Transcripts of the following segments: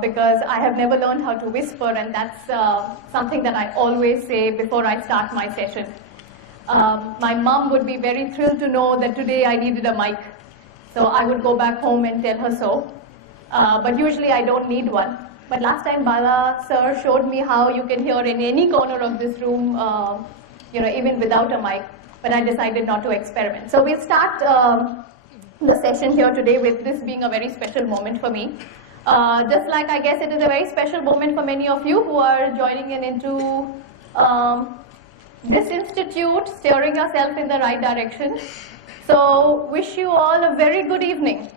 because I have never learned how to whisper, and that's something that I always say before I start my session. My mom would be very thrilled to know that today I needed a mic. So I would go back home and tell her so. But usually I don't need one. But last time Bala sir showed me how you can hear in any corner of this room, even without a mic. But I decided not to experiment. So we'll start the session here today with this being a very special moment for me. Just like I guess it is a very special moment for many of you who are joining in into this institute, steering yourself in the right direction. So wish you all a very good evening.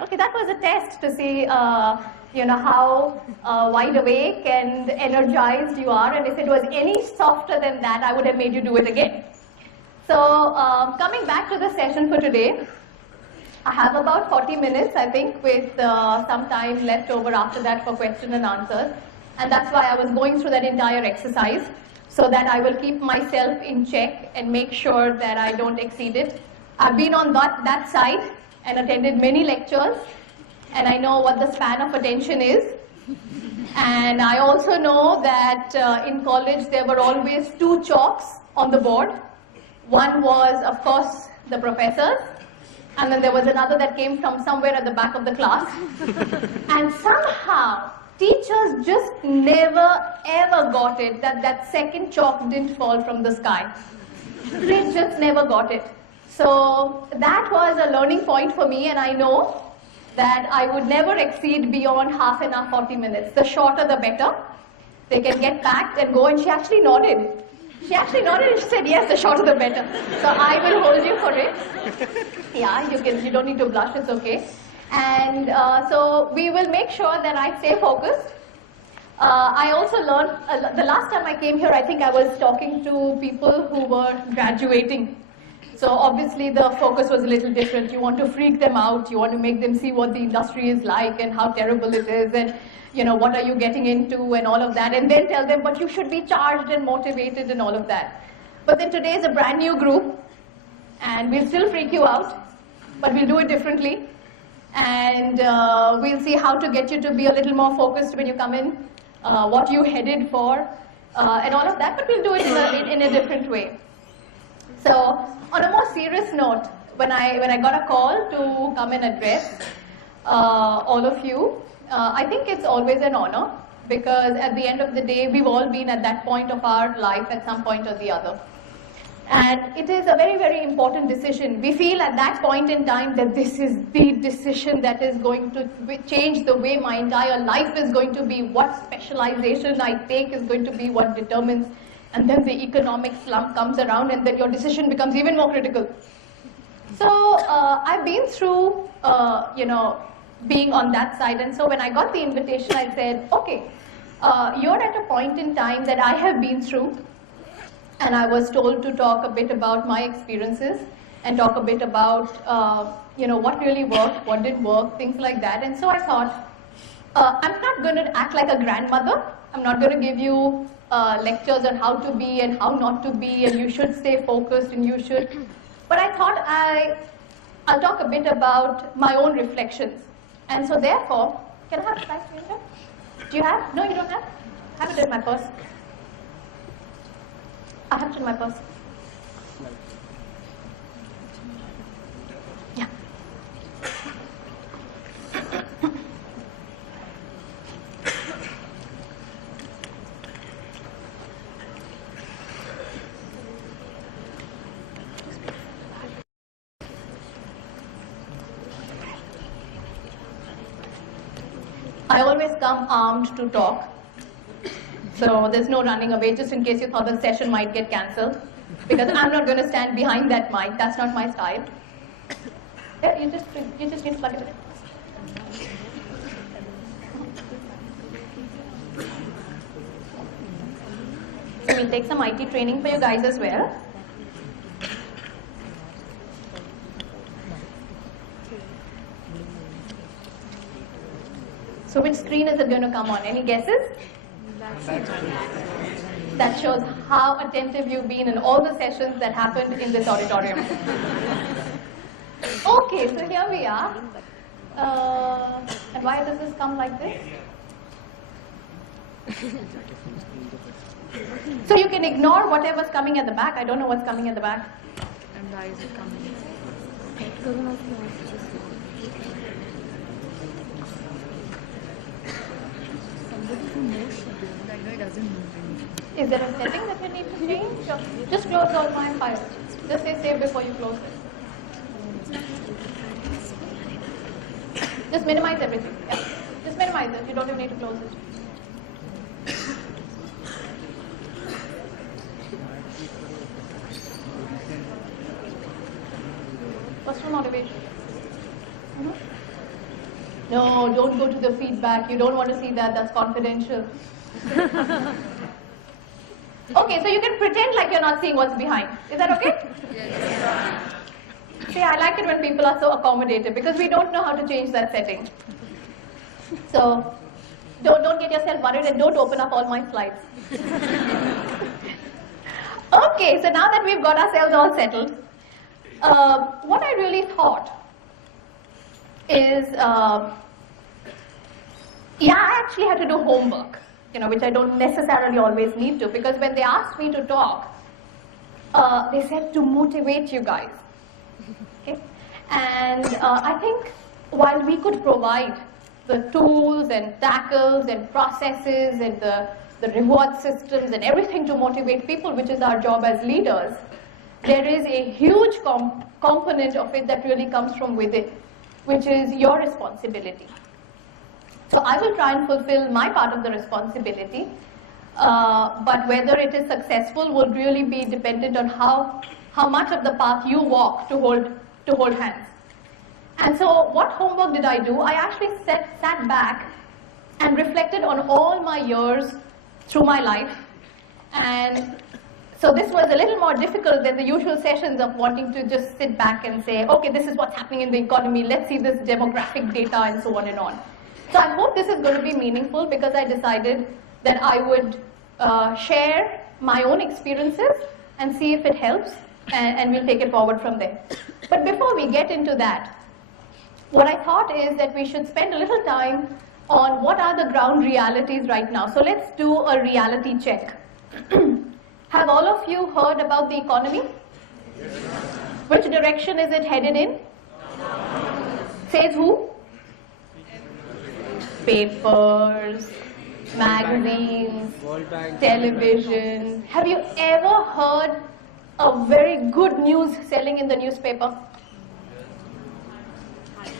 Okay, that was a test to see how wide awake and energized you are, and if it was any softer than that, I would have made you do it again. So coming back to the session for today, I have about 40 minutes, I think, with some time left over after that for question and answers, and that's why I was going through that entire exercise, so that I will keep myself in check and make sure that I don't exceed it. I've been on that side and attended many lectures, and I know what the span of attention is. And I also know that in college there were always two chalks on the board. One was, of course, the professors, and then there was another that came from somewhere at the back of the class. And somehow, teachers just never ever got it that that second chalk didn't fall from the sky. They just never got it. So that was a learning point for me, and I know that I would never exceed beyond half an hour, 40 minutes. The shorter the better. They can get back and go, and she actually nodded. She actually nodded and she said, yes, the shorter the better. So I will hold you for it. Yeah, you don't need to blush, it's okay. And so we will make sure that I stay focused. I also learned, the last time I came here, I think I was talking to people who were graduating. So obviously the focus was a little different. You want to freak them out, you want to make them see what the industry is like and how terrible it is, and what are you getting into and all of that, and then tell them, but you should be charged and motivated and all of that. But then today is a brand new group, and we'll still freak you out, but we'll do it differently. And we'll see how to get you to be a little more focused when you come in, what you headed for, and all of that, but we'll do it in a different way. So on a more serious note, when I got a call to come and address all of you, I think it's always an honor, because at the end of the day, we've all been at that point of our life at some point or the other. And it is a very, very important decision. We feel at that point in time that this is the decision that is going to change the way my entire life is going to be. What specialization I take is going to be what determines. And then the economic slump comes around, and then your decision becomes even more critical. So I've been through, being on that side. And so when I got the invitation, I said, okay, you're at a point in time that I have been through. And I was told to talk a bit about my experiences and talk a bit about, what really worked, what didn't work, things like that. And so I thought, I'm not going to act like a grandmother. I'm not going to give you lectures on how to be and how not to be, and you should stay focused and you should. But I thought I'll talk a bit about my own reflections. And so therefore, can I have a slice vinegar? Do you have? No, you don't have? I have it in my purse. I have it in my purse. Yeah. I always come armed to talk. So there's no running away, just in case you thought the session might get cancelled. Because I'm not going to stand behind that mic. That's not my style. Yeah, you just need to plug it in. So we'll take some IT training for you guys as well. So which screen is it going to come on? Any guesses? That shows how attentive you've been in all the sessions that happened in this auditorium. Okay, so here we are. And why does this come like this? So you can ignore whatever's coming at the back. I don't know what's coming at the back. And why is it coming? Somebody who knows should do it. I know it doesn't move anything. Is there a setting that you need to change? Sure. Just close all my files. Just say save before you close it. Just minimize everything. Yeah. Just minimize it. You don't even need to close it. Personal motivation. No, don't go to the feedback. You don't want to see that. That's confidential. Okay, so you can pretend like you're not seeing what's behind. Is that okay? Yes. See, I like it when people are so accommodative because we don't know how to change that setting. So don't get yourself worried and don't open up all my slides. Okay, so now that we've got ourselves all settled, what I really thought is, I actually had to do homework, which I don't necessarily always need to, because when they asked me to talk, they said to motivate you guys. Okay? And I think while we could provide the tools and tackles and processes and the reward systems and everything to motivate people, which is our job as leaders, there is a huge component of it that really comes from within, which is your responsibility. So I will try and fulfill my part of the responsibility, but whether it is successful will really be dependent on how much of the path you walk to hold hands. And so what homework did I do? I actually sat back and reflected on all my years through my life. And so this was a little more difficult than the usual sessions of wanting to just sit back and say, okay, this is what's happening in the economy, let's see this demographic data and so on and on. So I hope this is going to be meaningful because I decided that I would share my own experiences and see if it helps, and we'll take it forward from there. But before we get into that, what I thought is that we should spend a little time on what are the ground realities right now. So let's do a reality check. Have all of you heard about the economy? Yes. Which direction is it headed in? Says who? Papers, magazines, television. Have you ever heard a very good news selling in the newspaper?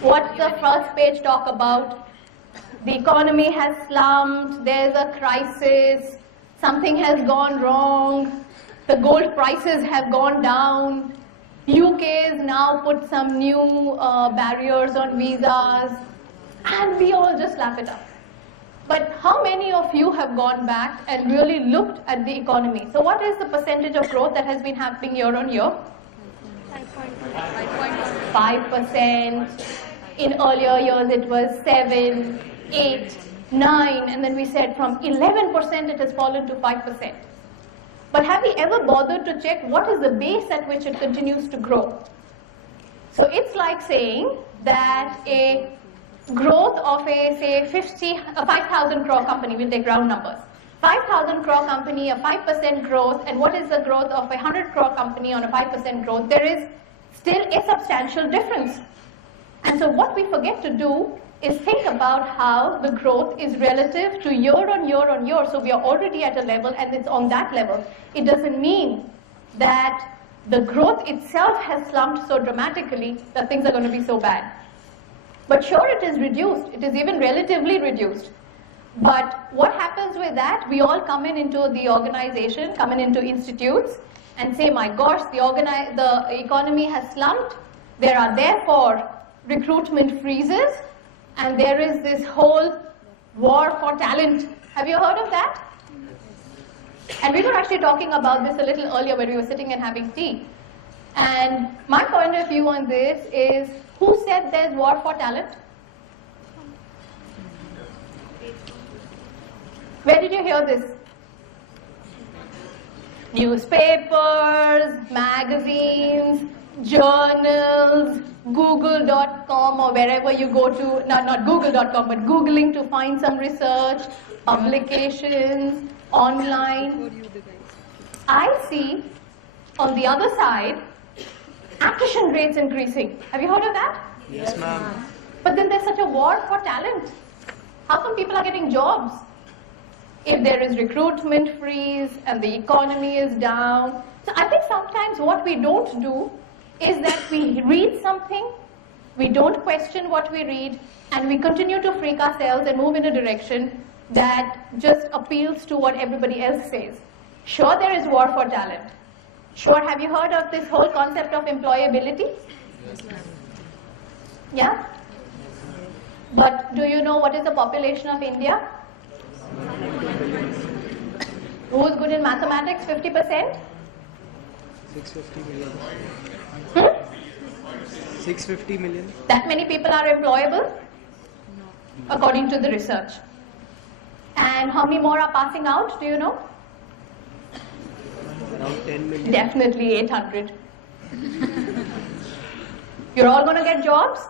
What's the first page talk about? The economy has slumped, there's a crisis, something has gone wrong, the gold prices have gone down, UK's now put some new barriers on visas, and we all just lap it up. But how many of you have gone back and really looked at the economy? So what is the percentage of growth that has been happening year on year? 5%. In earlier years it was 7, 8, 9, and then we said from 11% it has fallen to 5%. But have we ever bothered to check what is the base at which it continues to grow? So it's like saying that a growth of a, say, 5,000 crore company, we'll take round numbers. 5,000 crore company, a 5% growth, and what is the growth of a 100 crore company on a 5% growth? There is still a substantial difference. And so what we forget to do is think about how the growth is relative to year on year on year. So we are already at a level and it's on that level. It doesn't mean that the growth itself has slumped so dramatically that things are going to be so bad. But sure, it is reduced. It is even relatively reduced. But what happens with that? We all come into the organization, come into institutes and say, my gosh, the economy has slumped. There are therefore recruitment freezes, and there is this whole war for talent. Have you heard of that? And we were actually talking about this a little earlier when we were sitting and having tea. And my point of view on this is, who said there's war for talent? Where did you hear this? Newspapers, magazines. journals, google.com or wherever you go to, not google.com, but Googling to find some research, publications, online. I see on the other side, attrition rates increasing. Have you heard of that? Yes, ma'am. But then there's such a war for talent. How come people are getting jobs? If there is recruitment freeze and the economy is down. So I think sometimes what we don't do is that we read something, we don't question what we read, and we continue to freak ourselves and move in a direction that just appeals to what everybody else says. Sure, there is war for talent. Sure, have you heard of this whole concept of employability? Yes, ma'am. Yeah? But do you know what is the population of India? Who's good in mathematics? 50%? 650 million. Hmm? 650 million. That many people are employable? According to the research. And how many more are passing out? Do you know? Around 10 million. Definitely 800. You're all going to get jobs?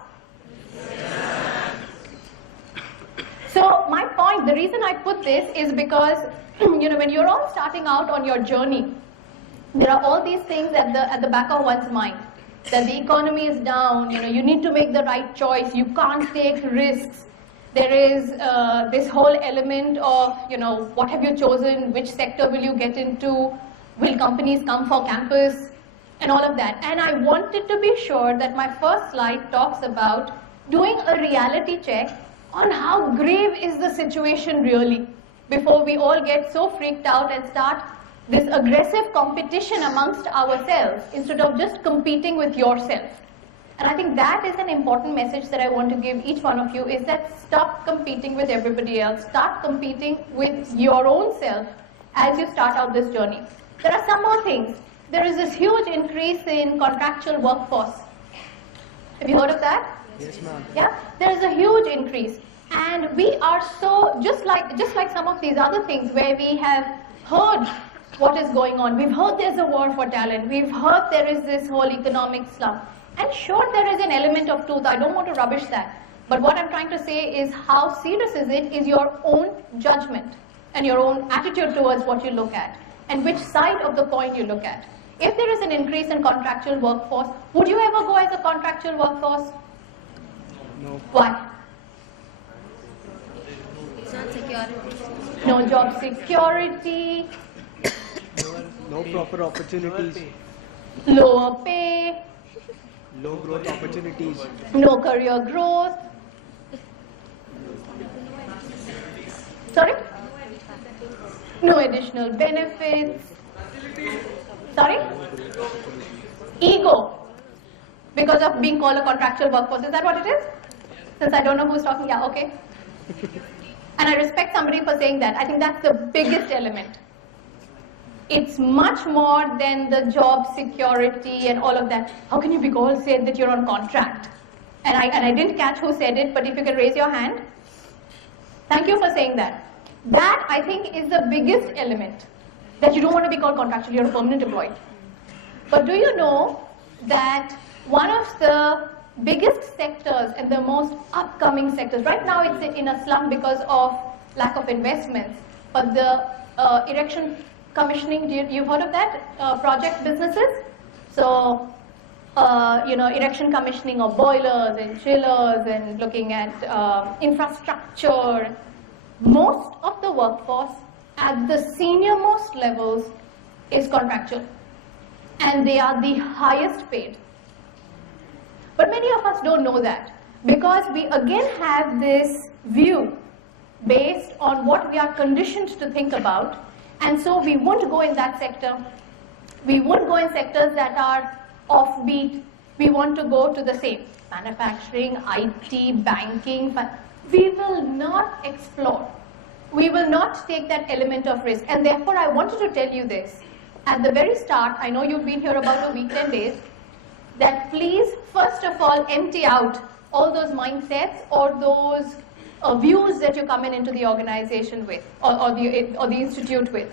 So my point, the reason I put this is because, when you're all starting out on your journey, there are all these things at the back of one's mind. That the economy is down, you need to make the right choice, you can't take risks. There is this whole element of, what have you chosen, which sector will you get into, will companies come for campus, and all of that. And I wanted to be sure that my first slide talks about doing a reality check on how grave is the situation really, before we all get so freaked out and start this aggressive competition amongst ourselves instead of just competing with yourself. And I think that is an important message that I want to give each one of you, is that stop competing with everybody else. Start competing with your own self as you start out this journey. There are some more things. There is this huge increase in contractual workforce. Have you heard of that? Yes, ma'am. Yeah, there is a huge increase. And we are so, just like some of these other things where we have heard what is going on. We've heard there's a war for talent. We've heard there is this whole economic slump. And sure, there is an element of truth. I don't want to rubbish that. But what I'm trying to say is how serious is your own judgment and your own attitude towards what you look at and which side of the coin you look at. If there is an increase in contractual workforce, would you ever go as a contractual workforce? No. Why? It's not security. No job security, No proper opportunities. lower pay, Low growth opportunities. no career growth. Sorry? No additional benefits. Sorry? Ego. Because of being called a contractual workforce. Is that what it is? Since I don't know who's talking. Yeah, okay. And I respect somebody for saying that. I think that's the biggest element. It's much more than the job security and all of that. How can you be all said that you're on contract? And I didn't catch who said it, but if you can raise your hand. Thank you for saying that. That, I think, is the biggest element. That you don't want to be called contractual, you're a permanent employee. But do you know that one of the biggest sectors and the most upcoming sectors, right now it's in a slump because of lack of investments, but the erection commissioning, you've heard of that? Project businesses? So, erection commissioning of boilers and chillers and looking at infrastructure. Most of the workforce at the senior most levels is contractual. And they are the highest paid. But many of us don't know that because we again have this view based on what we are conditioned to think about, and so we won't go in that sector. We won't go in sectors that are offbeat. We want to go to the same manufacturing, IT, banking. We will not explore. We will not take that element of risk, and therefore I wanted to tell you this at the very start. I know you've been here about a week, 10 days. That please, first of all, empty out all those mindsets or those views that you come into the organization with or the institute with,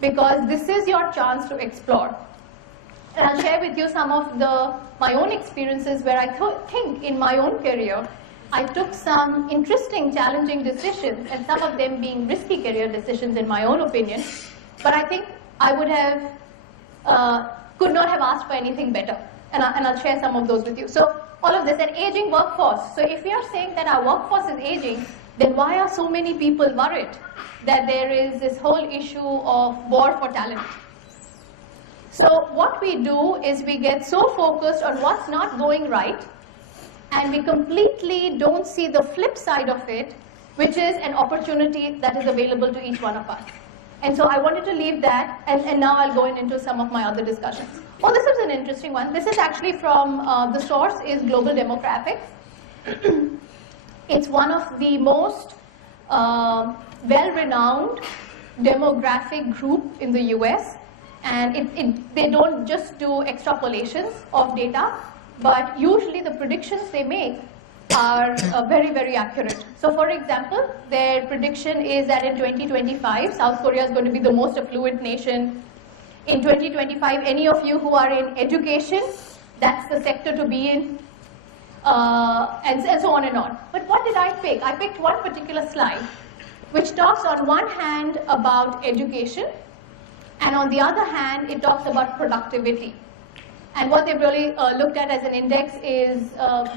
because this is your chance to explore. And I'll share with you some of my own experiences where I think in my own career, I took some interesting, challenging decisions, and some of them being risky career decisions in my own opinion. But I think I would have, could not have asked for anything better. And I'll share some of those with you. So all of this, an aging workforce. So if we are saying that our workforce is aging, then why are so many people worried that there is this whole issue of war for talent? So what we do is we get so focused on what's not going right, and we completely don't see the flip side of it, which is an opportunity that is available to each one of us. And so I wanted to leave that, and now I'll go into some of my other discussions. Oh, this is an interesting one. This is actually from, the source is Global Demographics. It's one of the most well-renowned demographic group in the US. And they don't just do extrapolations of data, but usually the predictions they make are very, very accurate. So for example, their prediction is that in 2025, South Korea is going to be the most affluent nation. In 2025, any of you who are in education, that's the sector to be in, and so on and on. But what did I pick? I picked one particular slide, which talks on one hand about education, and on the other hand, it talks about productivity. And what they've really looked at as an index is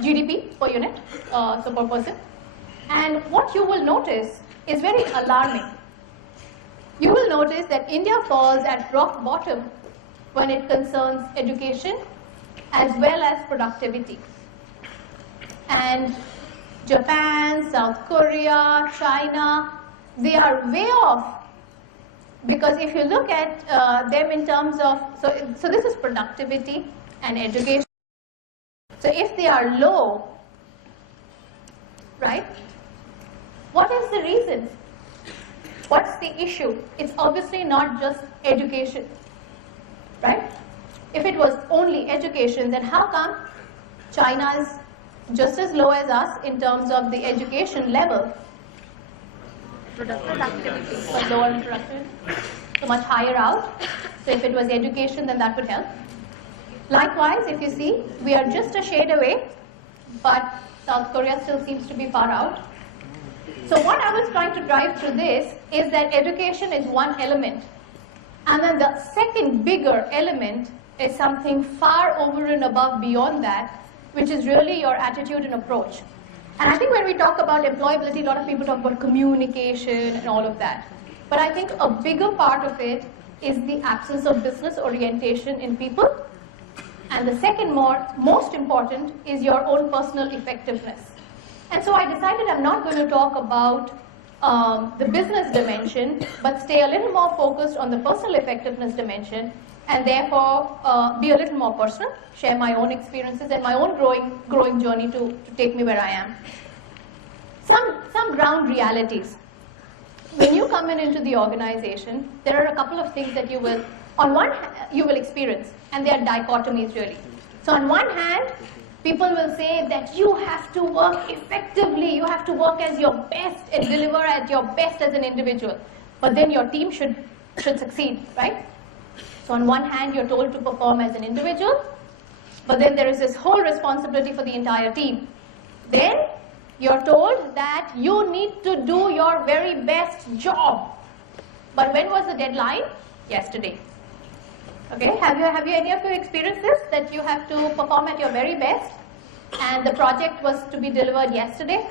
GDP per unit, so per person. And what you will notice is very alarming. You will notice that India falls at rock bottom when it concerns education as well as productivity. And Japan, South Korea, China, they are way off. Because if you look at them in terms of, so this is productivity and education. So if they are low, right, what is the reason? What's the issue? It's obviously not just education, right? If it was only education, then how come China is just as low as us in terms of the education level? Productivity, but lower in productivity, so much higher out. So if it was education, then that would help. Likewise, if you see, we are just a shade away, but South Korea still seems to be far out. So what I was trying to drive through this is that education is one element. And then the second bigger element is something far over and above beyond that, which is really your attitude and approach. And I think when we talk about employability, a lot of people talk about communication and all of that. But I think a bigger part of it is the absence of business orientation in people. And the second most important is your own personal effectiveness. And so I decided I'm not going to talk about the business dimension, but stay a little more focused on the personal effectiveness dimension, and therefore be a little more personal, share my own experiences and my own growing journey to take me where I am. Some ground realities. When you come into the organization, there are a couple of things that you will, on one hand, you will experience, and they are dichotomies really. So on one hand, people will say that you have to work effectively, you have to work as your best and deliver at your best as an individual. But then your team should succeed, right? So on one hand, you're told to perform as an individual, but then there is this whole responsibility for the entire team. Then you're told that you need to do your very best job. But when was the deadline? Yesterday. Okay, have you any of you experienced this, that you have to perform at your very best and the project was to be delivered yesterday?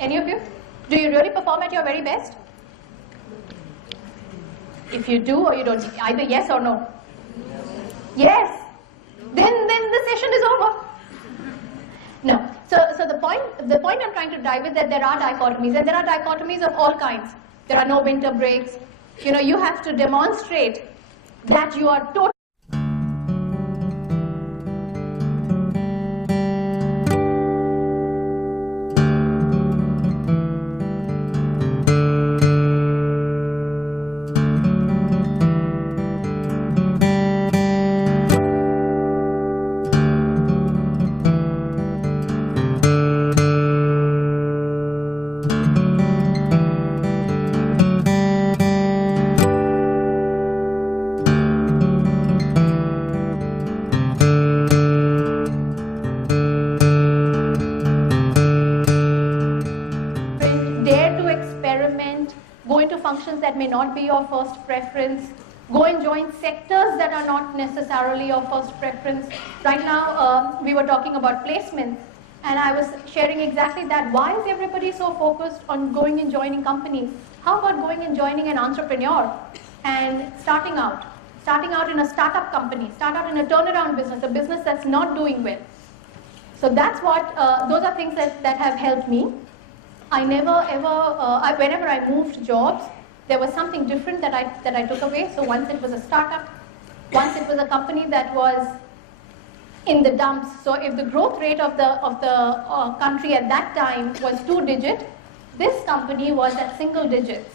Any of you? Do you really perform at your very best? If you do or you don't, either yes or no. Yes. Then the session is over. No. So the point I'm trying to drive is that there are dichotomies, and there are dichotomies of all kinds. There are no winter breaks. You know, you have to demonstrate that you are totally may not be your first preference. Go and join sectors that are not necessarily your first preference. Right now, we were talking about placements, and I was sharing exactly that. Why is everybody so focused on going and joining companies? How about going and joining an entrepreneur and starting out? Starting out in a startup company, start out in a turnaround business, a business that's not doing well. So that's what, those are things that have helped me. I never ever, whenever I moved jobs, there was something different that I took away. So once it was a startup, once it was a company that was in the dumps. So if the growth rate of the country at that time was 2-digit, this company was at single digits.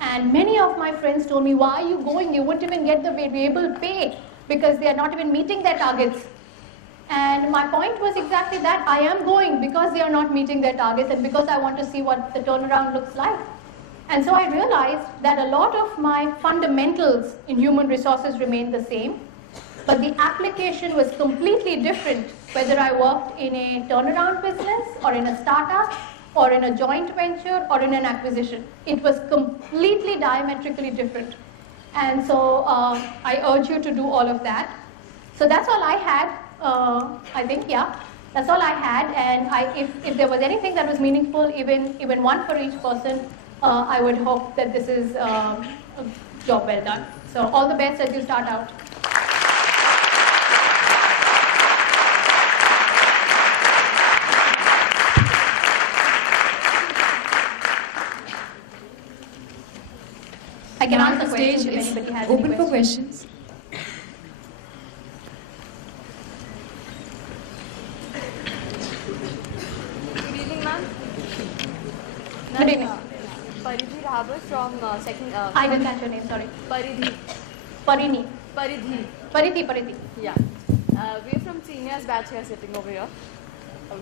And many of my friends told me, why are you going? You wouldn't even get the variable pay because they are not even meeting their targets. And my point was exactly that. I am going because they are not meeting their targets and because I want to see what the turnaround looks like. And so I realized that a lot of my fundamentals in human resources remained the same, but the application was completely different, whether I worked in a turnaround business or in a startup or in a joint venture or in an acquisition. It was completely diametrically different. And so I urge you to do all of that. So that's all I had. I think, yeah, that's all I had. And if there was anything that was meaningful, even one for each person, I would hope that this is a job well done. So all the best as you start out. I can answer questions if anybody has any Open for questions. questions. Good evening, ma'am. Good evening. Paridhi Rabar from second. I didn't catch your name, sorry. Paridhi. Parini. Paridhi. Paridhi. Yeah. We're from seniors batch here sitting over here.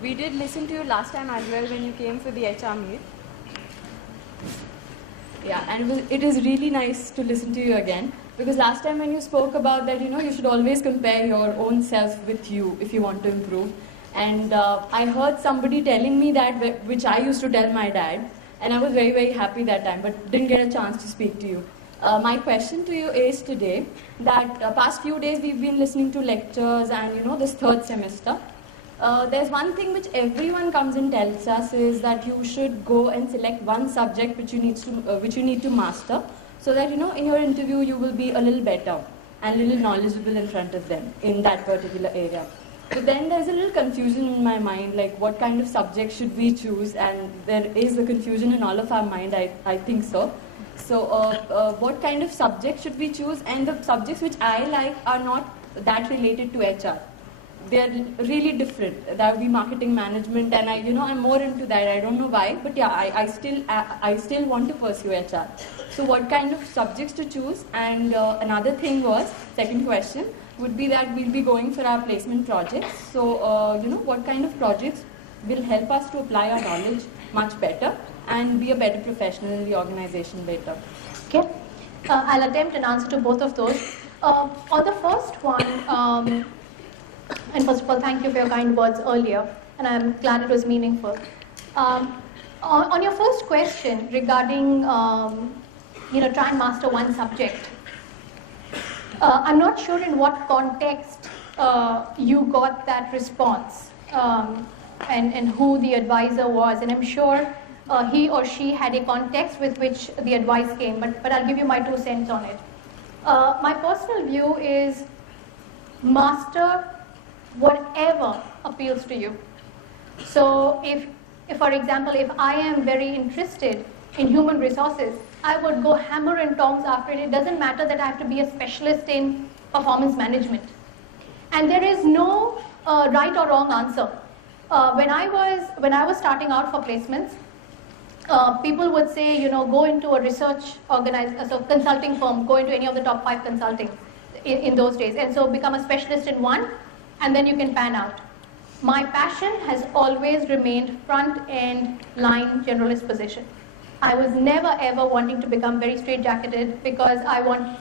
We did listen to you last time as well when you came for the HR meet. Yeah, and it is really nice to listen to you again, because last time when you spoke about that, you should always compare your own self with you if you want to improve. And I heard somebody telling me that, which I used to tell my dad, and I was very, very happy that time, but didn't get a chance to speak to you. My question to you is today that past few days we've been listening to lectures and this third semester. There's one thing which everyone comes and tells us is that you should go and select one subject which you need to master, so that in your interview you will be a little better and a little knowledgeable in front of them in that particular area. But then there's a little confusion in my mind, like what kind of subject should we choose, and there is a confusion in all of our mind, I think so. So what kind of subject should we choose? And the subjects which I like are not that related to HR. They're really different. That would be marketing management, and I'm more into that. I don't know why, but yeah, I still want to pursue HR. So what kind of subjects to choose? And another thing was, second question would be that we'll be going for our placement projects. So what kind of projects will help us to apply our knowledge much better and be a better professional in the organization later? Okay, I'll attempt an answer to both of those. On the first one. And first of all, thank you for your kind words earlier, and I'm glad it was meaningful. On your first question regarding, try and master one subject, I'm not sure in what context you got that response and who the advisor was, and I'm sure he or she had a context with which the advice came, but I'll give you my 2 cents on it. My personal view is master whatever appeals to you. So if for example, if I am very interested in human resources, I would go hammer and tongs after it. It doesn't matter that I have to be a specialist in performance management. And there is no right or wrong answer. When I was starting out for placements, people would say, go into a research consulting firm, go into any of the top 5 consulting in those days, and so become a specialist in one, and then you can pan out. My passion has always remained front-end line generalist position. I was never ever wanting to become very straight-jacketed because I want,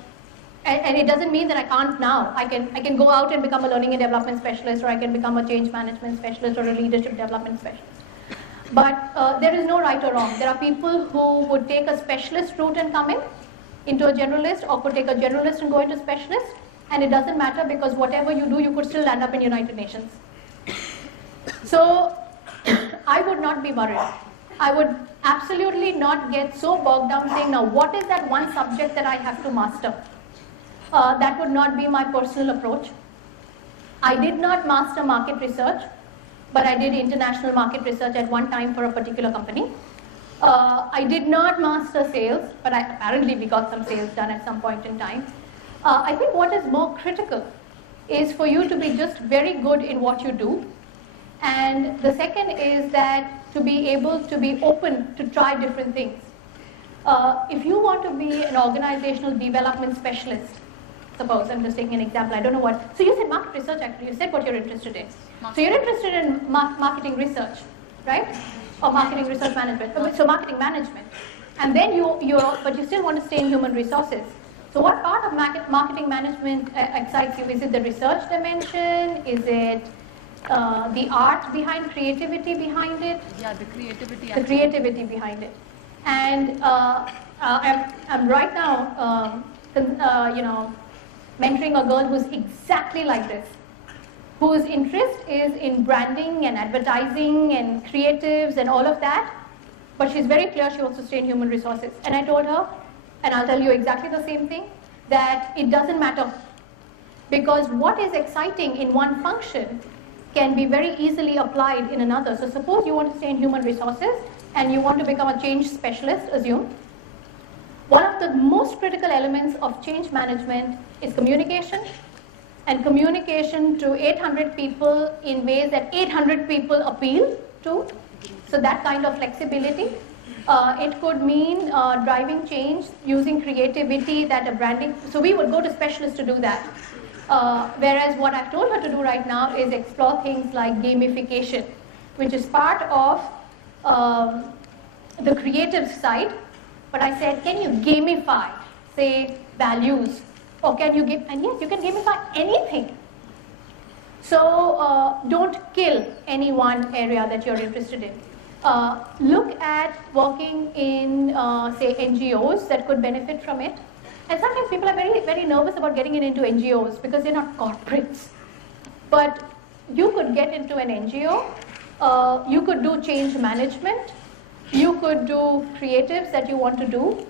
and it doesn't mean that I can't now. I can go out and become a learning and development specialist, or I can become a change management specialist or a leadership development specialist. But there is no right or wrong. There are people who would take a specialist route and come in, into a generalist, or could take a generalist and go into specialist, and it doesn't matter because whatever you do, you could still land up in United Nations. So I would not be worried. I would absolutely not get so bogged down saying, now what is that one subject that I have to master? That would not be my personal approach. I did not master market research, but I did international market research at one time for a particular company. I did not master sales, but apparently we got some sales done at some point in time. I think what is more critical is for you to be just very good in what you do. And the second is that to be able to be open to try different things. If you want to be an organizational development specialist, suppose I'm just taking an example, I don't know what. So you said market research actually, you said what you're interested in. So you're interested in marketing research, right? Or marketing research management, so marketing management. And then but you still want to stay in human resources. So what part of marketing management excites you? Is it the research dimension? Is it the art behind, creativity behind it? Yeah, the creativity. The creativity behind it. And I'm right now, mentoring a girl who's exactly like this, whose interest is in branding and advertising and creatives and all of that, but she's very clear she wants to stay in human resources. And I told her, and I'll tell you exactly the same thing, that it doesn't matter, because what is exciting in one function can be very easily applied in another. So suppose you want to stay in human resources and you want to become a change specialist, assume. One of the most critical elements of change management is communication, and communication to 800 people in ways that 800 people appeal to. So that kind of flexibility. It could mean driving change using creativity that a branding. So we would go to specialists to do that. Whereas what I've told her to do right now is explore things like gamification, which is part of the creative side. But I said, can you gamify, say, values? Or can you give, and yes, you can gamify anything. So don't kill any one area that you're interested in. Look at working in, say, NGOs that could benefit from it. And sometimes people are very, very nervous about getting into NGOs because they're not corporates. But you could get into an NGO, you could do change management, you could do creatives that you want to do,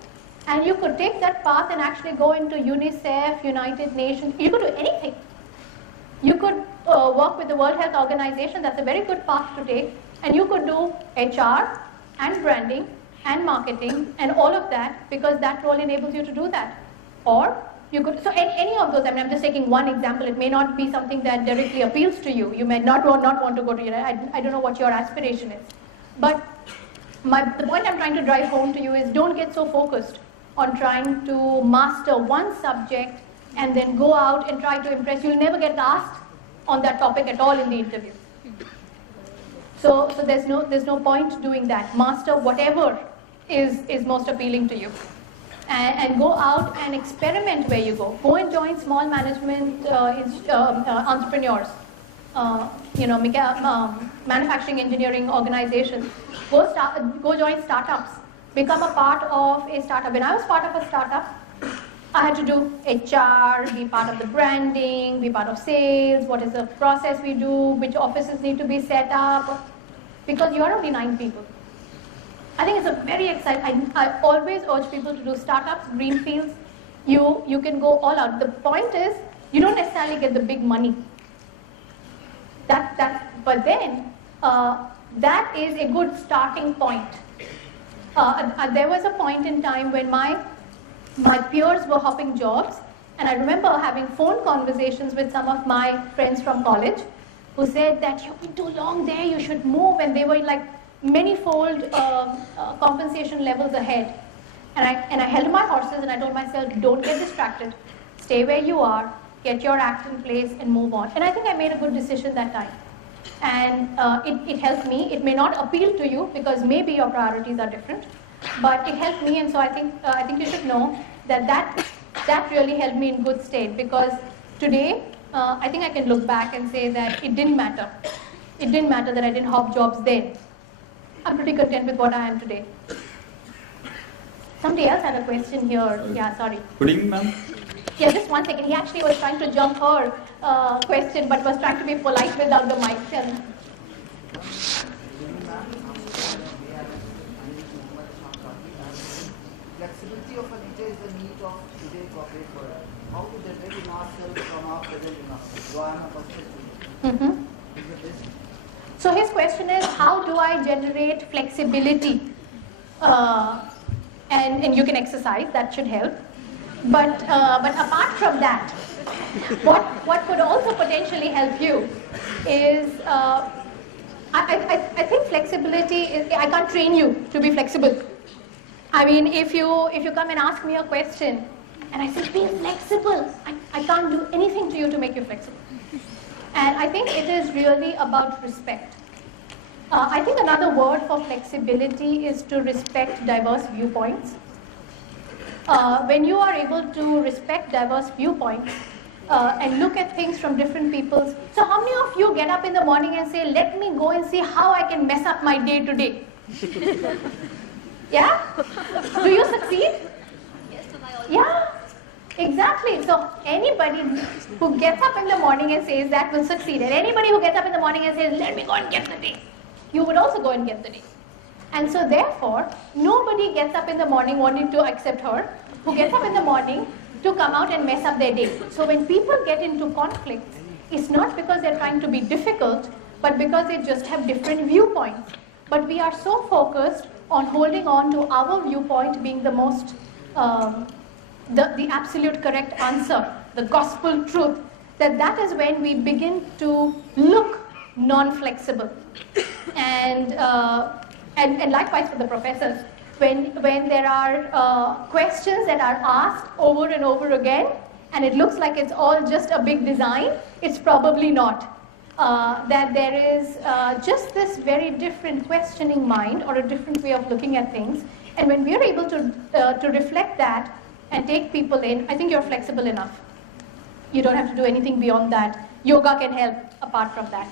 and you could take that path and actually go into UNICEF, United Nations. You could do anything. You could work with the World Health Organization. That's a very good path to take. And you could do HR and branding and marketing and all of that, because that role enables you to do that. Or you could, so any of those, I mean, I'm just taking one example. It may not be something that directly appeals to you. You may not want to go to, I don't know what your aspiration is. But the point I'm trying to drive home to you is don't get so focused on trying to master one subject and then go out and try to impress. You'll never get asked on that topic at all in the interview. So there's no point doing that. Master whatever is most appealing to you. And go out and experiment where you go. Go and join small management entrepreneurs, manufacturing engineering organizations. Go join startups. Become a part of a startup. When I was part of a startup, I had to do HR, be part of the branding, be part of sales, what is the process we do, which offices need to be set up, because you are only 9 people. I think it's a very exciting, I always urge people to do startups, greenfields. You can go all out. The point is, you don't necessarily get the big money. But then, that is a good starting point. There was a point in time when my peers were hopping jobs, and I remember having phone conversations with some of my friends from college who said that you've been too long there, you should move, and they were like many-fold compensation levels ahead. And I held my horses and I told myself, don't get distracted, stay where you are, get your act in place and move on. And I think I made a good decision that time. And it helped me. It may not appeal to you because maybe your priorities are different, but it helped me, and so I think you should know that really helped me in good state, because today I think I can look back and say that it didn't matter. It didn't matter that I didn't hop jobs then. I'm pretty content with what I am today. Somebody else had a question here. Yeah, sorry. Good evening, ma'am. Yeah, just one second. He actually was trying to jump her question, but was trying to be polite without the mic. Tell me. Flexibility of a nature is the need of today's corporate world. How to generate in ourselves from our present environment perspective is the best. So his question is, how do I generate flexibility? And you can exercise, that should help. But apart from that, what could also potentially help you is, I think flexibility is, I can't train you to be flexible. I mean, if you come and ask me a question, and I say, be flexible, I can't do anything to you to make you flexible. And I think it is really about respect. I think another word for flexibility is to respect diverse viewpoints. When you are able to respect diverse viewpoints and look at things from different people's, so how many of you get up in the morning and say, let me go and see how I can mess up my day today? Yeah? Do you succeed? Yeah, exactly. So anybody who gets up in the morning and says that will succeed. And anybody who gets up in the morning and says, let me go and get the day, you would also go and get the day. And so therefore, nobody gets up in the morning wanting to accept her, who gets up in the morning to come out and mess up their day. So when people get into conflicts, it's not because they're trying to be difficult, but because they just have different viewpoints. But we are so focused on holding on to our viewpoint being the most, the absolute correct answer, the gospel truth, that is when we begin to look non-flexible. And likewise for the professors, when there are questions that are asked over and over again, and it looks like it's all just a big design, it's probably not. That there is just this very different questioning mind or a different way of looking at things. And when we are able to reflect that and take people in, I think you're flexible enough. You don't have to do anything beyond that. Yoga can help apart from that.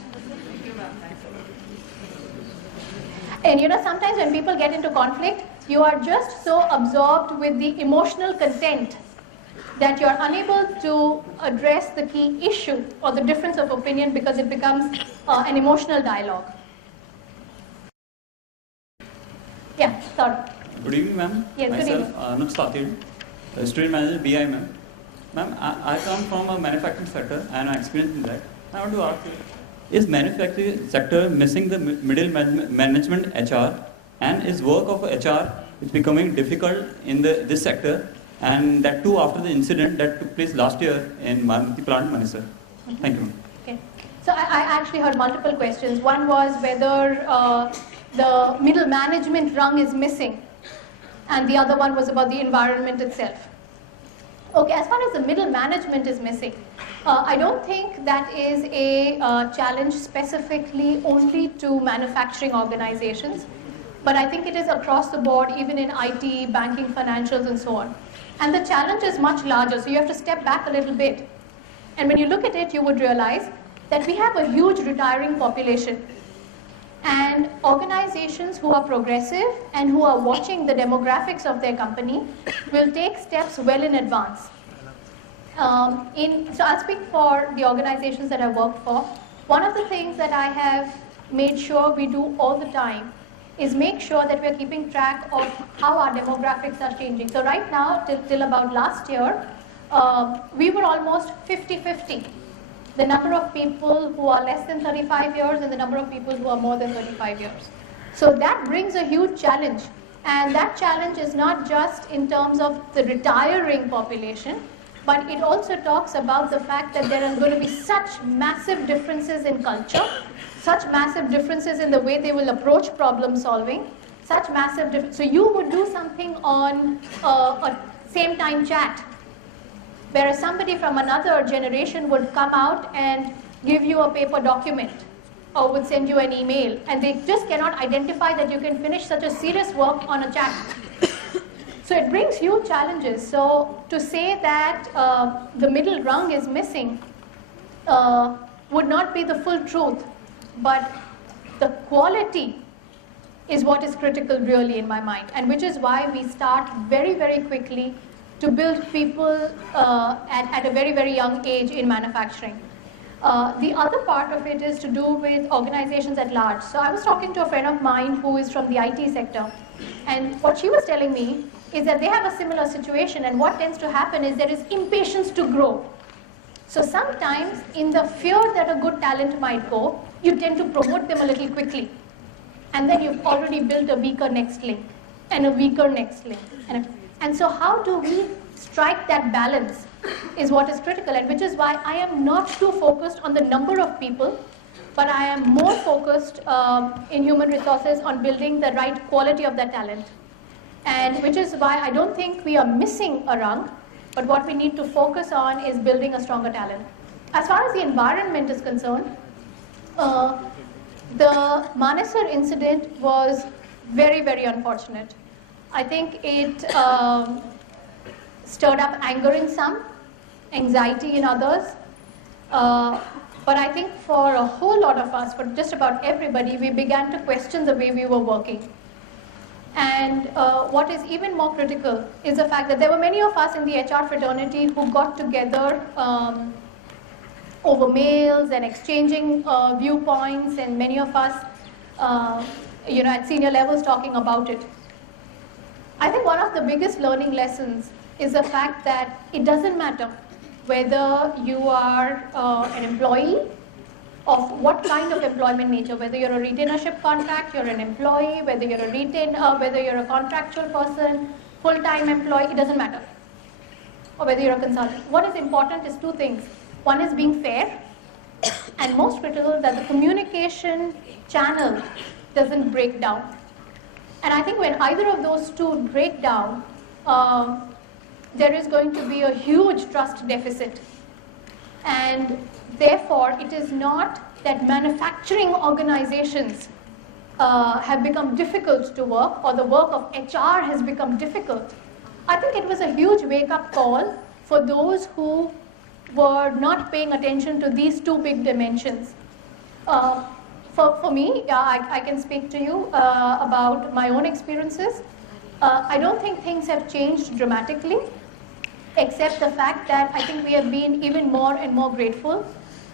And you know, sometimes when people get into conflict, you are just so absorbed with the emotional content that you're unable to address the key issue or the difference of opinion because it becomes an emotional dialogue. Yeah, sorry. Good evening, ma'am. Yes, good Myself, evening. Anup Satir, student manager, BI, ma'am. Ma'am, I come from a manufacturing sector and I'm experienced in that. I want to ask you, is manufacturing sector missing the middle management HR, and is work of HR is becoming difficult in this sector, and that too after the incident that took place last year in the plant, Manesar? Thank you, ma'am. Okay. So I actually heard multiple questions. One was whether the middle management rung is missing, and the other one was about the environment itself. Okay, as far as the middle management is missing, I don't think that is a challenge specifically only to manufacturing organizations, but I think it is across the board, even in IT, banking, financials, and so on. And the challenge is much larger, so you have to step back a little bit. And when you look at it, you would realize that we have a huge retiring population. And organizations who are progressive and who are watching the demographics of their company will take steps well in advance. So I'll speak for the organizations that I work for. One of the things that I have made sure we do all the time is make sure that we're keeping track of how our demographics are changing. So right now, till about last year, we were almost 50-50. The number of people who are less than 35 years and the number of people who are more than 35 years. So that brings a huge challenge. And that challenge is not just in terms of the retiring population, but it also talks about the fact that there are going to be such massive differences in culture, such massive differences in the way they will approach problem solving, such massive differences. So you would do something on a same time chat, whereas somebody from another generation would come out and give you a paper document or would send you an email, and they just cannot identify that you can finish such a serious work on a chat. So it brings huge challenges. So to say that the middle rung is missing would not be the full truth, but the quality is what is critical really in my mind, and which is why we start very, very quickly to build people at a very, very young age in manufacturing. The other part of it is to do with organizations at large. So I was talking to a friend of mine who is from the IT sector, and what she was telling me is that they have a similar situation, and what tends to happen is there is impatience to grow. So sometimes in the fear that a good talent might go, you tend to promote them a little quickly. And then you've already built a weaker next link, and a weaker next link. And so how do we strike that balance is what is critical, and which is why I am not too focused on the number of people, but I am more focused in human resources on building the right quality of that talent. And which is why I don't think we are missing a rung, but what we need to focus on is building a stronger talent. As far as the environment is concerned, the Manesar incident was very, very unfortunate. I think it stirred up anger in some, anxiety in others, but I think for a whole lot of us, for just about everybody, we began to question the way we were working. And what is even more critical is the fact that there were many of us in the HR fraternity who got together over mails and exchanging viewpoints, and many of us at senior levels talking about it. I think one of the biggest learning lessons is the fact that it doesn't matter whether you are an employee of what kind of employment nature, whether you're a retainership contract, you're an employee, whether you're a retainer, whether you're a contractual person, full-time employee, it doesn't matter. Or whether you're a consultant. What is important is two things. One is being fair, and most critical, that the communication channel doesn't break down. And I think when either of those two break down, there is going to be a huge trust deficit. And therefore, it is not that manufacturing organizations have become difficult to work, or the work of HR has become difficult. I think it was a huge wake-up call for those who were not paying attention to these two big dimensions. For me, I can speak to you about my own experiences. I don't think things have changed dramatically, except the fact that I think we have been even more and more grateful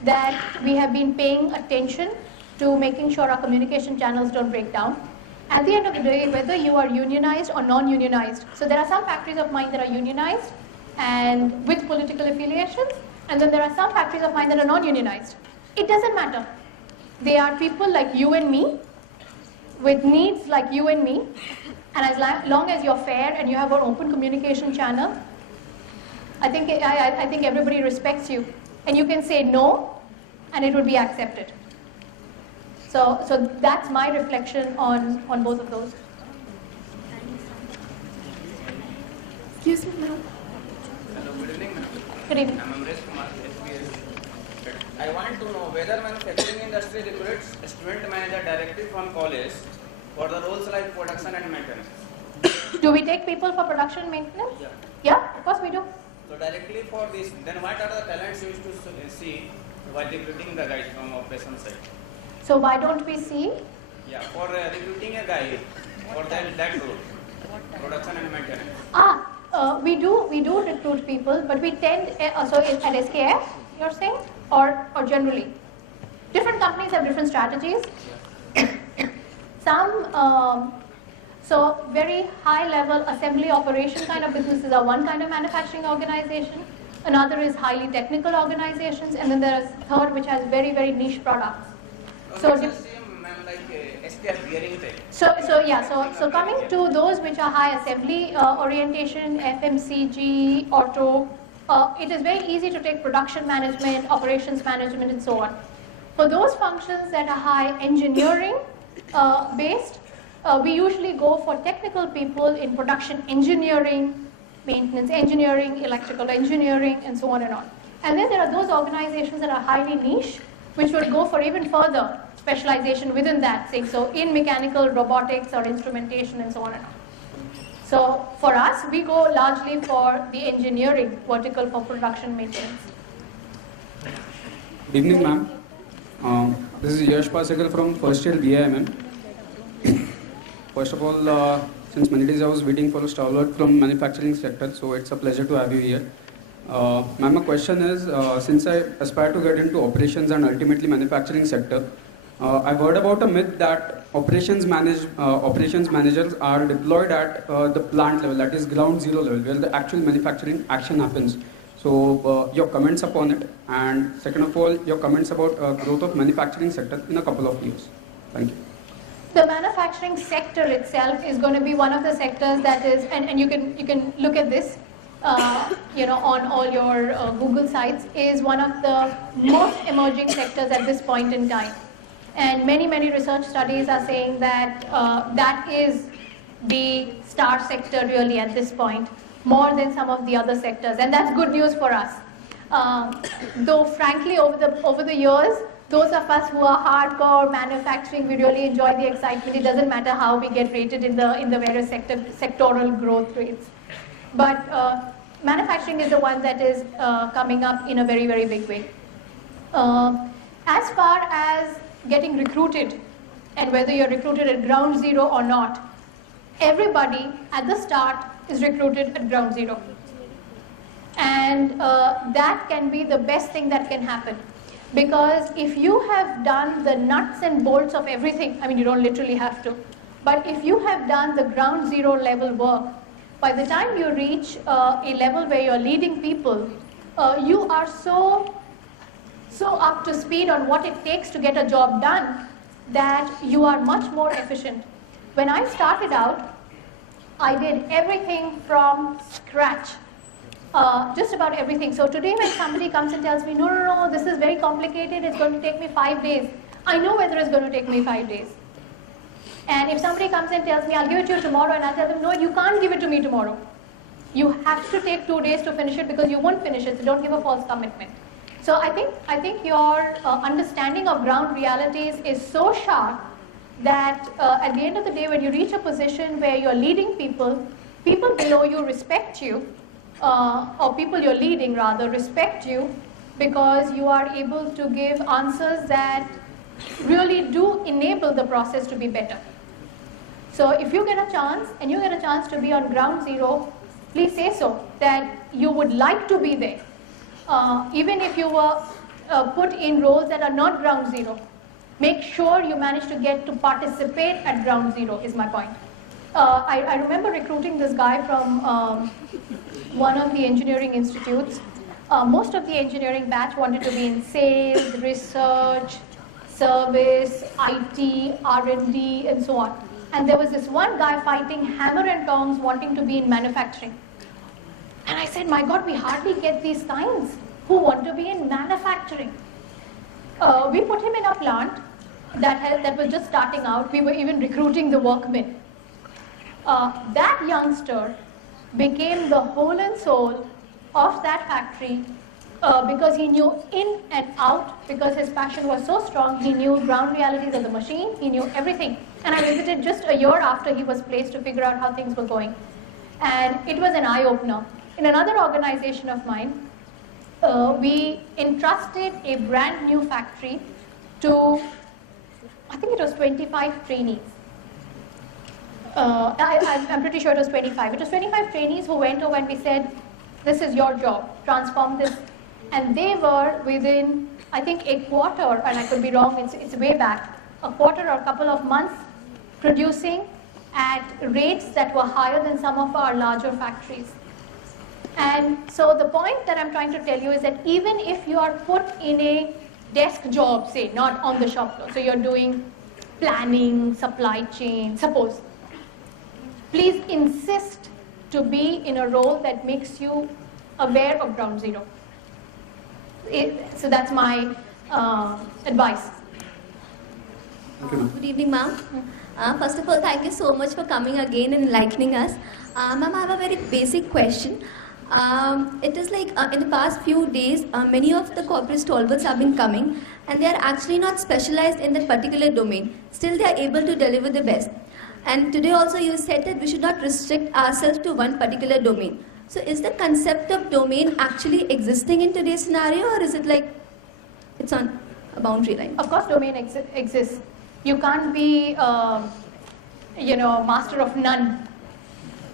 that we have been paying attention to making sure our communication channels don't break down. At the end of the day, whether you are unionized or non-unionized, so there are some factories of mine that are unionized and with political affiliations, and then there are some factories of mine that are non-unionized. It doesn't matter. They are people like you and me, with needs like you and me, and as long as you're fair and you have an open communication channel, I think everybody respects you, and you can say no, and it would be accepted. So that's my reflection on both of those. Excuse me, ma'am. Hello, good evening, ma'am. Good evening. I'm Amresh Kumar, SPS. I want to know whether manufacturing industry recruits a student manager directly from college for the roles like production and maintenance. Do we take people for production and maintenance? Yeah. Yeah, of course we do. So directly for this, then what are the talents you used to see while recruiting the guys from operation side? So why don't we see? Yeah, for recruiting a guy for that role, production and maintenance. We do recruit people, but we tend, so at SKF, you're saying, or generally? Different companies have different strategies. Some, so very high level assembly operation kind of businesses are one kind of manufacturing organization. Another is highly technical organizations, and then there is third which has very, very niche products. So it's the same, ma'am, like SKF Gearing Tech. So coming to those which are high assembly orientation, FMCG, auto, it is very easy to take production management, operations management, and so on. For those functions that are high engineering based, we usually go for technical people in production engineering, maintenance engineering, electrical engineering, and so on and on. And then there are those organizations that are highly niche, which would go for even further specialization within that, say, so in mechanical, robotics, or instrumentation, and so on and on. So for us, we go largely for the engineering vertical for production maintenance. Good evening, ma'am. This is Yash Pasekal from first year BIMM. First of all, since many days I was waiting for a stalwart from manufacturing sector, so it's a pleasure to have you here. Ma'am, my question is, since I aspire to get into operations and ultimately manufacturing sector, I've heard about a myth that operations managers are deployed at the plant level, that is ground zero level, where the actual manufacturing action happens. So your comments upon it, and second of all, your comments about growth of manufacturing sector in a couple of years. Thank you. The manufacturing sector itself is going to be one of the sectors that is, and you can look at this, on all your Google sites, is one of the most emerging sectors at this point in time. And many research studies are saying that that is the star sector really at this point, more than some of the other sectors, and that's good news for us. Though frankly, over the years, those of us who are hardcore manufacturing, we really enjoy the excitement. It doesn't matter how we get rated in the various sectoral growth rates. But manufacturing is the one that is coming up in a very big way. As far as getting recruited, and whether you're recruited at ground zero or not, everybody at the start is recruited at ground zero. And that can be the best thing that can happen. Because if you have done the nuts and bolts of everything, I mean, you don't literally have to, but if you have done the ground zero level work, by the time you reach a level where you're leading people, you are so up to speed on what it takes to get a job done that you are much more efficient. When I started out, I did everything from scratch, just about everything. So today when somebody comes and tells me, no, this is very complicated, it's going to take me 5 days, I know whether it's going to take me 5 days. And if somebody comes and tells me, I'll give it to you tomorrow, and I'll tell them, no, you can't give it to me tomorrow. You have to take 2 days to finish it because you won't finish it, so don't give a false commitment. So I think your understanding of ground realities is so sharp that at the end of the day, when you reach a position where you're leading people below you respect you, or people you're leading rather respect you, because you are able to give answers that really do enable the process to be better. So if you get a chance, and you get a chance to be on ground zero, please say so, that you would like to be there. Even if you were put in roles that are not ground zero, make sure you manage to get to participate at ground zero, is my point. I remember recruiting this guy from one of the engineering institutes. Most of the engineering batch wanted to be in sales, research, service, IT, R&D, and so on. And there was this one guy fighting hammer and tongs wanting to be in manufacturing. And I said, my God, we hardly get these kinds who want to be in manufacturing. We put him in a plant that was just starting out. We were even recruiting the workmen. That youngster became the whole and soul of that factory because he knew in and out, because his passion was so strong. He knew ground realities of the machine, he knew everything. And I visited just a year after he was placed to figure out how things were going. And it was an eye-opener. In another organization of mine, we entrusted a brand new factory to, I think it was 25 trainees. I'm pretty sure it was 25. It was 25 trainees who went over and we said, this is your job, transform this. And they were within, I think, a quarter, and I could be wrong, it's way back, a quarter or a couple of months producing at rates that were higher than some of our larger factories. And so the point that I'm trying to tell you is that even if you are put in a desk job, say, not on the shop floor, so you're doing planning, supply chain, suppose, please insist to be in a role that makes you aware of ground zero. So that's my advice. Good evening, ma'am. First of all, thank you so much for coming again and enlightening us. Ma'am, I have a very basic question. It is like in the past few days, many of the corporate stalwarts have been coming and they are actually not specialized in that particular domain. Still, they are able to deliver the best. And today also you said that we should not restrict ourselves to one particular domain. So is the concept of domain actually existing in today's scenario, or is it like it's on a boundary line? Of course, domain exists. You can't be master of none.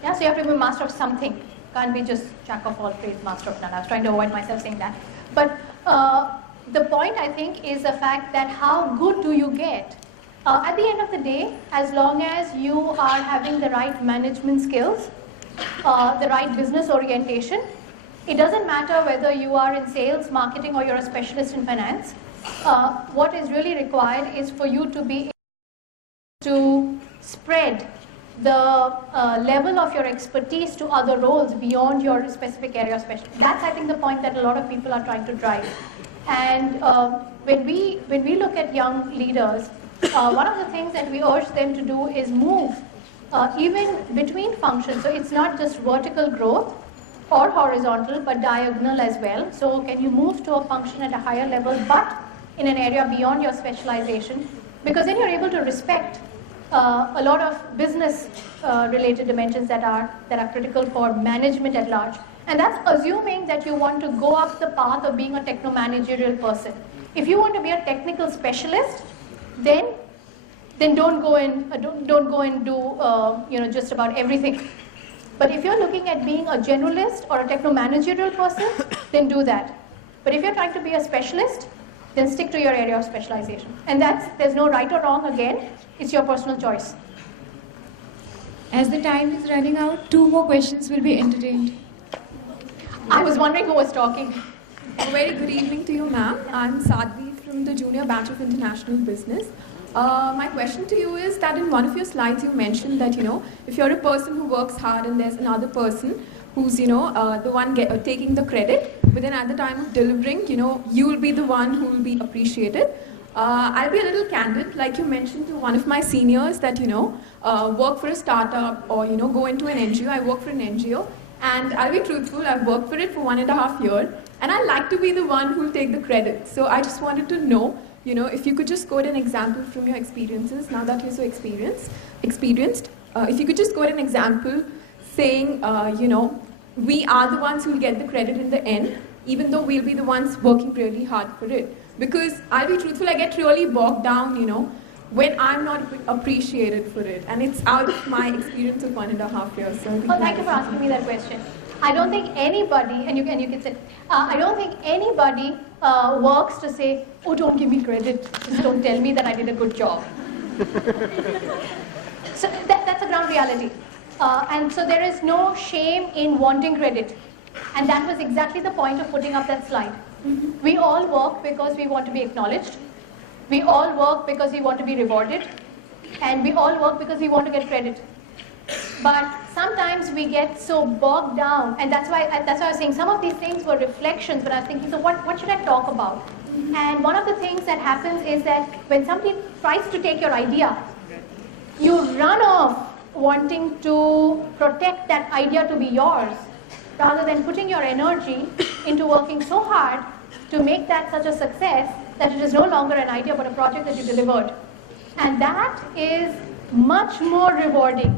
Yeah, so you have to be master of something. Can't be just jack of all trades, master of none. I was trying to avoid myself saying that. But the point, I think, is the fact that how good do you get? At the end of the day, as long as you are having the right management skills, the right business orientation, it doesn't matter whether you are in sales, marketing, or you're a specialist in finance. What is really required is for you to be able to spread the level of your expertise to other roles beyond your specific area of specialty. That's, I think, the point that a lot of people are trying to drive. And when we look at young leaders, one of the things that we urge them to do is move even between functions. So it's not just vertical growth or horizontal, but diagonal as well. So can you move to a function at a higher level, but in an area beyond your specialization? Because then you're able to respect a lot of business related dimensions that are critical for management at large. And that's assuming that you want to go up the path of being a techno-managerial person. If you want to be a technical specialist, then don't go and do just about everything. But if you're looking at being a generalist or a techno-managerial person, then do that. But if you're trying to be a specialist, then stick to your area of specialization. And there's no right or wrong again, it's your personal choice. As the time is running out, 2 more questions will be entertained. I was wondering who was talking. A very good evening to you, ma'am. I'm Sadhvi from the Junior Batch of International Business. My question to you is that in one of your slides you mentioned that, if you're a person who works hard and there's another person who's, the one taking the credit, but then at the time of delivering, you will be the one who will be appreciated. I'll be a little candid, like you mentioned to one of my seniors that, work for a startup or, go into an NGO. I work for an NGO. And I'll be truthful, I've worked for it for 1.5 years, and I like to be the one who will take the credit. So I just wanted to know, if you could just quote an example from your experiences, now that you're so experienced, if you could just quote an example saying, we are the ones who will get the credit in the end, even though we'll be the ones working really hard for it. Because I'll be truthful, I get really bogged down, when I'm not appreciated for it. And it's out of my experience of 1.5 years. So well, thank you for asking me that question. I don't think anybody, and you can say, I don't think anybody works to say, oh, don't give me credit, just don't tell me that I did a good job. So that's a ground reality. And so there is no shame in wanting credit. And that was exactly the point of putting up that slide. We all work because we want to be acknowledged. We all work because we want to be rewarded, and we all work because we want to get credit. But sometimes we get so bogged down, and that's why I was saying some of these things were reflections, but I was thinking, so what should I talk about? And one of the things that happens is that when somebody tries to take your idea, you run off wanting to protect that idea to be yours, rather than putting your energy into working so hard to make that such a success that it is no longer an idea but a project that you delivered. And that is much more rewarding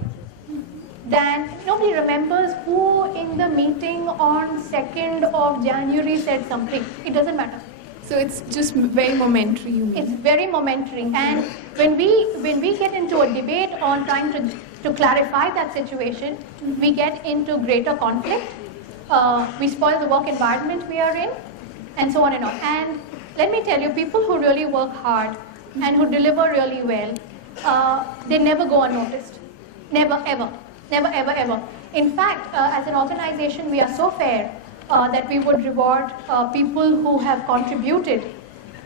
than, nobody remembers who in the meeting on 2nd of January said something. It doesn't matter. So it's just very momentary, you mean? It's very momentary. And when we get into a debate on trying to clarify that situation, we get into greater conflict. We spoil the work environment we are in, and so on and on. And let me tell you, people who really work hard and who deliver really well, they never go unnoticed. Never, ever. Never, ever, ever. In fact, as an organization, we are so fair that we would reward people who have contributed,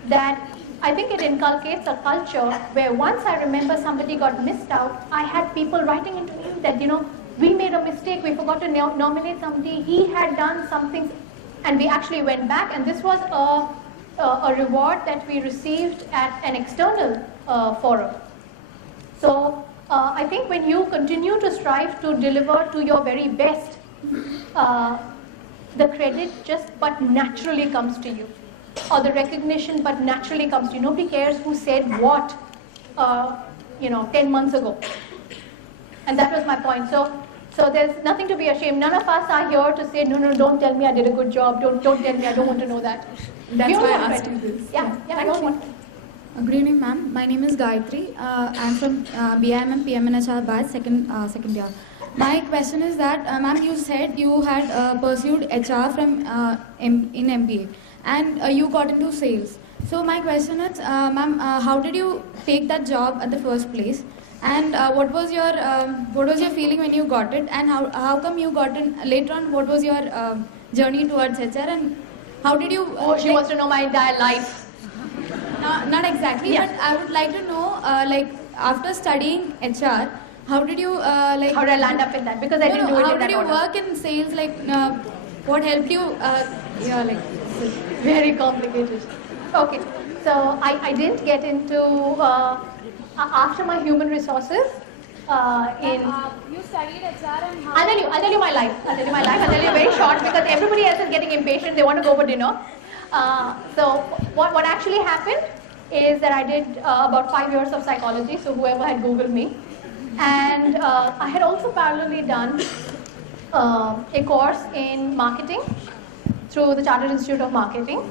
that I think it inculcates a culture where once I remember somebody got missed out, I had people writing into me that, we made a mistake, we forgot to nominate somebody, he had done something, and we actually went back, and this was a reward that we received at an external forum. So I think when you continue to strive to deliver to your very best, the credit just but naturally comes to you, or the recognition but naturally comes to you. Nobody cares who said what 10 months ago. And that was my point. So there's nothing to be ashamed. None of us are here to say, no, don't tell me I did a good job. Don't tell me, I don't want to know that. That's why I asked you this. Yeah, I don't want. Good evening, ma'am. My name is Gayatri. I'm from BIMM PMNHR batch, second year. My question is that, ma'am, you said you had pursued HR from in MBA, and you got into sales. So my question is, ma'am, how did you take that job at the first place? And what was your feeling when you got it? And how come you got in later on? What was your journey towards HR? And how did you? She wants to know my entire life. Not exactly, Yeah. but I would like to know, like after studying HR, how did you like? How did I land up in that? Because I didn't do it How in did that you order. work in sales? Like, what helped you? Yeah, like. Very complicated. Okay, so I didn't get into after my human resources in. You studied HR and how? I'll tell you my life. I'll tell you very short because everybody else is getting impatient. They want to go for dinner. So what actually happened is that I did about 5 years of psychology. So whoever had Googled me, and I had also parallelly done a course in marketing through the Chartered Institute of Marketing.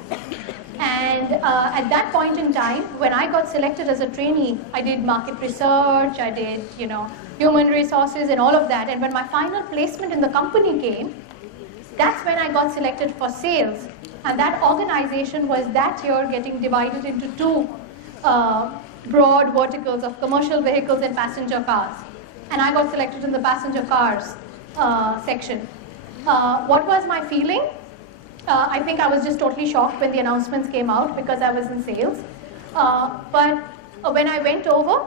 And at that point in time, when I got selected as a trainee, I did market research, I did, human resources and all of that. And when my final placement in the company came, that's when I got selected for sales. And that organization was that year getting divided into two broad verticals of commercial vehicles and passenger cars. And I got selected in the passenger cars section. What was my feeling? I think I was just totally shocked when the announcements came out because I was in sales. But when I went over,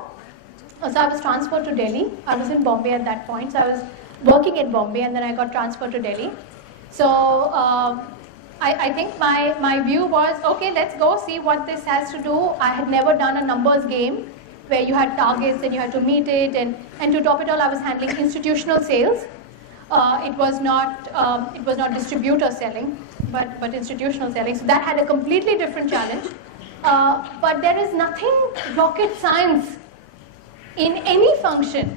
so I was transferred to Delhi. I was in Bombay at that point. So I was working in Bombay and then I got transferred to Delhi. So I think my view was, okay, let's go see what this has to do. I had never done a numbers game where you had targets and you had to meet it. And to top it all, I was handling institutional sales. It was not distributor selling, but institutional selling. So that had a completely different challenge. But there is nothing rocket science in any function.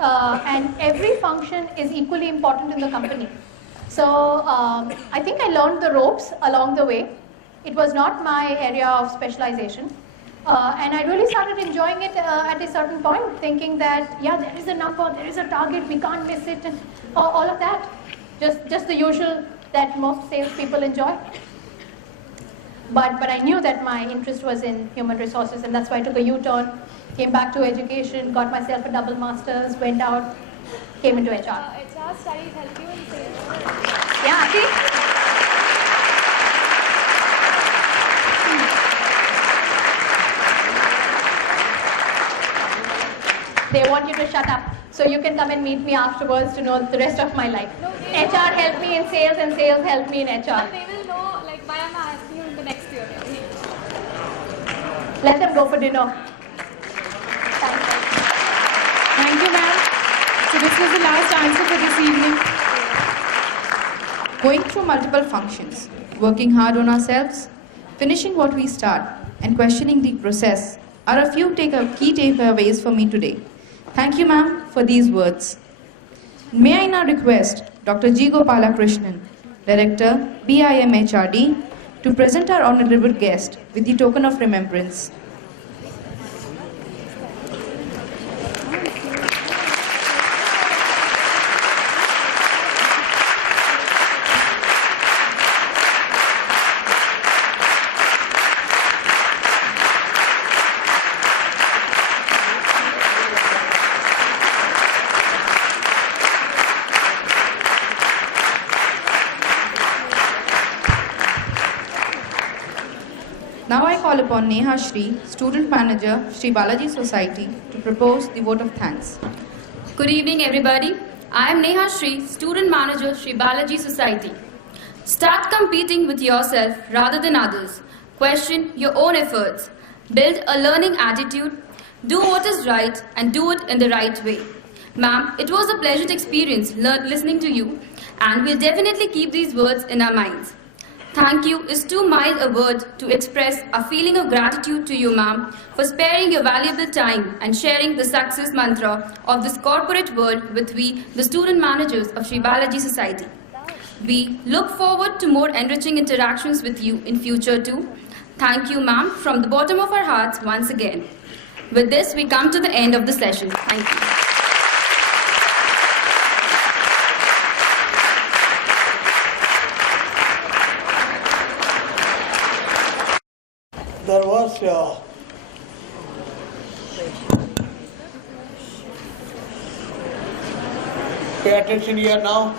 And every function is equally important in the company. So I think I learned the ropes along the way. It was not my area of specialization. And I really started enjoying it at a certain point, thinking that, yeah, there is a number, there is a target, we can't miss it, and all of that. Just the usual that most salespeople enjoy. But I knew that my interest was in human resources, and that's why I took a U-turn, came back to education, got myself a double master's, went out, came into HR. HR studies help you in sales. Yeah, see? They want you to shut up, so you can come and meet me afterwards to know the rest of my life. No, HR helped me in sales and sales helped me in HR. But they will know, like, why am I asking you in the next year? Let them go for dinner. Thank you, ma'am. So this was the last answer for this evening. Going through multiple functions, working hard on ourselves, finishing what we start, and questioning the process are a few key takeaways for me today. Thank you, ma'am, for these words. May I now request Dr. G. Gopalakrishnan, Director, BIM HRD, to present our honorable guest with the token of remembrance. Now I call upon Neha Shri, Student Manager, Sri Balaji Society, to propose the vote of thanks. Good evening, everybody. I am Neha Shri, Student Manager, Sri Balaji Society. Start competing with yourself rather than others. Question your own efforts. Build a learning attitude. Do what is right and do it in the right way. Ma'am, it was a pleasant experience listening to you, and we'll definitely keep these words in our minds. Thank you is too mild a word to express a feeling of gratitude to you, ma'am, for sparing your valuable time and sharing the success mantra of this corporate world with we, the student managers of Sri Balaji Society. We look forward to more enriching interactions with you in future too. Thank you, ma'am, from the bottom of our hearts once again. With this, we come to the end of the session. Thank you. There was pay attention here now.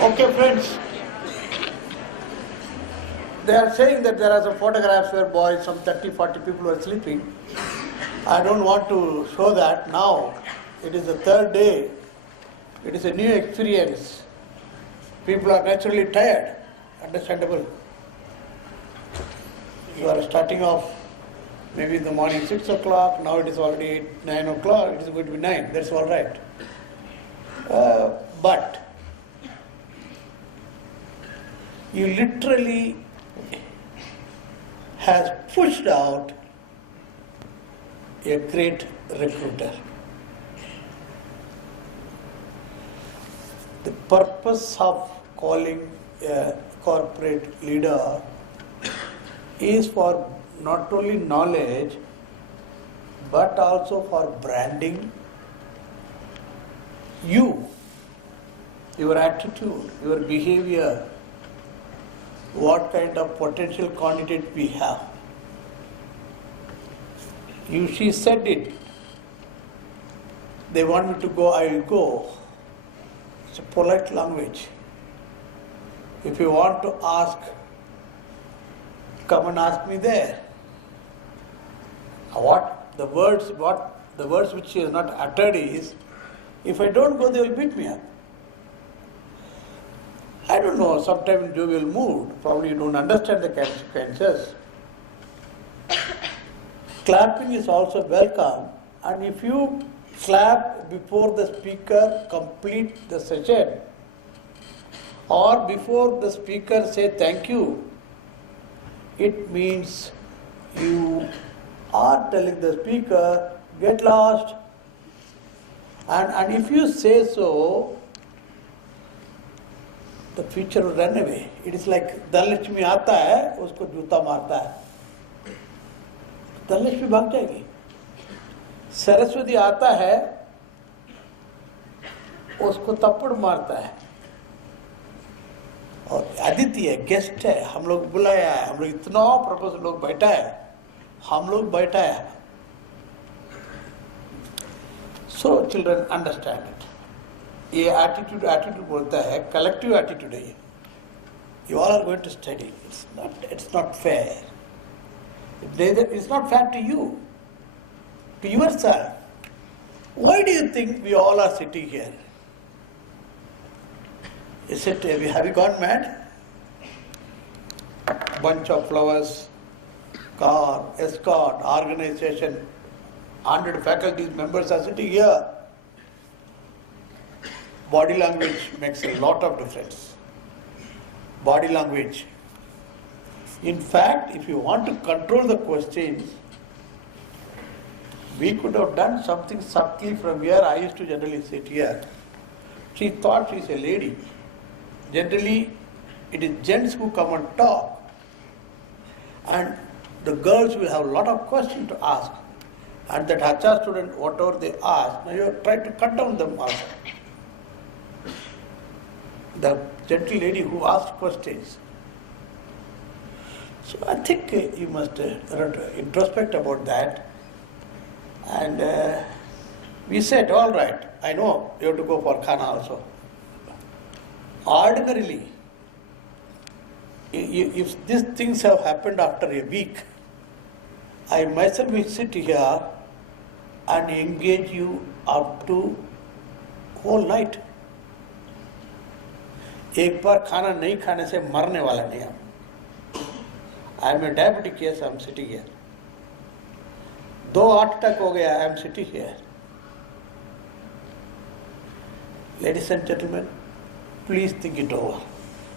Okay, friends. They are saying that there are some photographs where boys, some 30, 40 people were sleeping. I don't want to show that now. It is the third day. It is a new experience. People are naturally tired. Understandable. You are starting off maybe in the morning 6 o'clock. Now it is already 8, 9 o'clock. It is going to be 9. That's all right. But you literally has pushed out a great recruiter. The purpose of calling a corporate leader is for not only knowledge but also for branding you, your attitude, your behavior, what kind of potential candidate we have. She said it. They want me to go, I will go. It's a polite language. If you want to ask, come and ask me there. What the words which she has not uttered is, if I don't go, they will beat me up. I don't know, sometimes in jovial mood, probably you don't understand the consequences. Clapping is also welcome, and if you clap before the speaker complete the session, or before the speaker say thank you, it means you are telling the speaker, get lost. And if you say so, the future will run away. It is like Dhanlakshmi आता है, उसको जूता मारता है, धनलक्ष्मी भाग जाएगी. सरस्वती आता है, उसको थप्पड़ मारता है. और आदित्य है, गेस्ट है, हम लोग बुलाया है, हम लोग इतना प्रोफेसर लोग बैठा है, हम लोग बैठा है. So children understand it. ये attitude बोलता है, collective attitude है ये. You all are going to study. It's not fair. It's not fair to you, to yourself. Why do you think we all are sitting here? Is it, have you gone mad? Bunch of flowers, car, escort, organization, 100 faculty members are sitting here. Body language makes a lot of difference. Body language. In fact, if you want to control the questions, we could have done something subtly from here. I used to generally sit here. She thought she's a lady. Generally, it is gents who come and talk. And the girls will have a lot of questions to ask. And that HR student, whatever they ask, now you try to cut down them also. The gentle lady who asked questions. So I think you must introspect about that. And we said, all right, I know you have to go for Khana also. Ordinarily, if these things have happened after a week, I myself will sit here and engage you up to whole night. एक बार खाना नहीं खाने से मरने वाला नहीं हम. I am a diabetic case, I am sitting here. 2 heart attack हो गया, I am sitting here. Ladies and gentlemen, please think it over.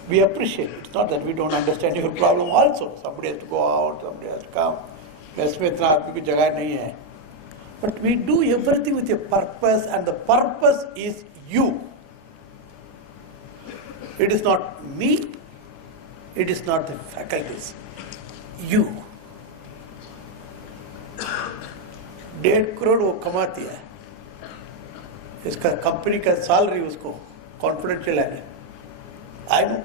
We appreciate it. It's not that we don't understand your problem also. Somebody has to go out, somebody has to come. वैसे में इतना आदमी की जगह नहीं है. But we do everything with a purpose, and the purpose is you. It is not me, it is not the faculties. You. 1.5 crore वो कमाती है. इसका कंपनी का सैलरी उसको कॉन्फिडेंशियल है. I know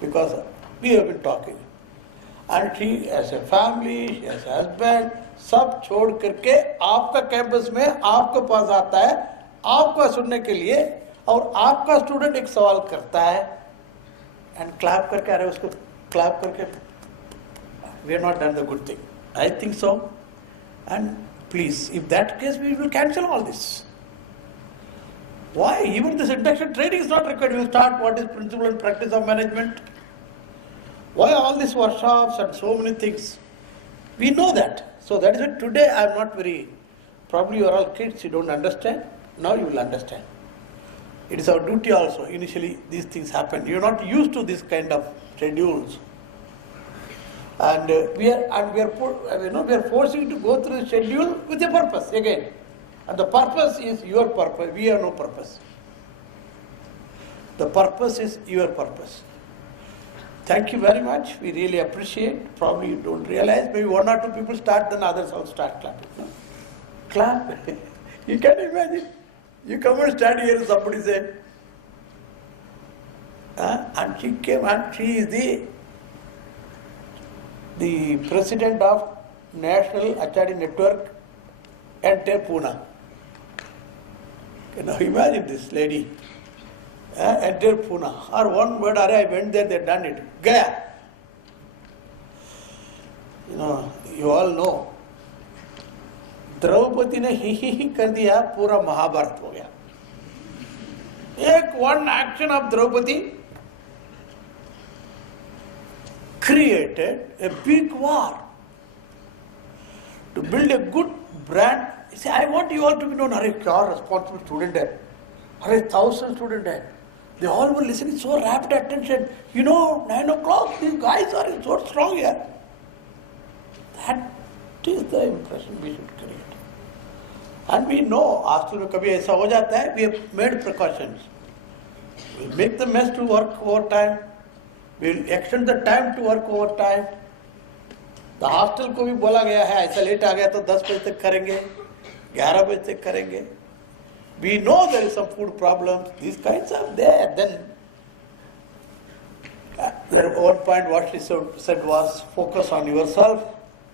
because we have been talking. And she has a family, she has a husband, सब छोड़ करके आपका कैंपस में आपके पास आता है आपका सुनने के लिए, और आपका स्टूडेंट एक सवाल करता है एंड क्लैप करके, अरे उसको क्लैप करके, we have not done the good thing. I think so. And please, if that case, we will cancel all this. Why? Even this induction training is not required. We will start what is principle and practice of management. Why all these workshops and so many things? We know that. So that is why today I am not very, probably you are all kids, you don't understand. Now you will understand. It is our duty also. Initially these things happen. You are not used to this kind of schedules. And we are forcing you to go through the schedule with a purpose again. And the purpose is your purpose. We have no purpose. The purpose is your purpose. Thank you very much. We really appreciate. Probably you don't realize. Maybe 1 or 2 people start, then others will start clapping. No? Clap. You can imagine. You come and stand here and somebody say, and she came and she is the president of National Achari Network, entire Pune. Now imagine this lady, entire Pune. Or one word, I went there, they done it. Gaya. You all know. Draupadi ने ही कर दिया, पूरा महाभारत हो गया. एक one action of Draupadi created a big war to build a good brand. See, I want you all to be known. Are kya responsible student hai? Are 1,000 student hai? They all were listening so rapt attention. 9 o'clock, these guys are so strong here. That is the impression we should create. And we know, hostel में कभी ऐसा हो जाता है, we have made precautions. We will make the mess to work overtime. We will extend the time to work overtime. The hostel को भी बोला गया है, ऐसा लेट आ गया तो 10 बजे तक करेंगे, 11 बजे तक करेंगे. We know there is some food problems. These kinds are there. Then, at one point what she said was, focus on yourself.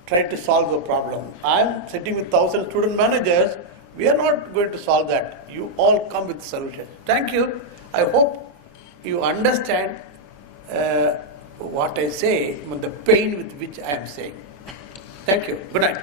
Try to solve the problem. I am sitting with 1,000 student managers. We are not going to solve that. You all come with solution. Thank you. I hope you understand what I say, the pain with which I am saying. Thank you. Good night.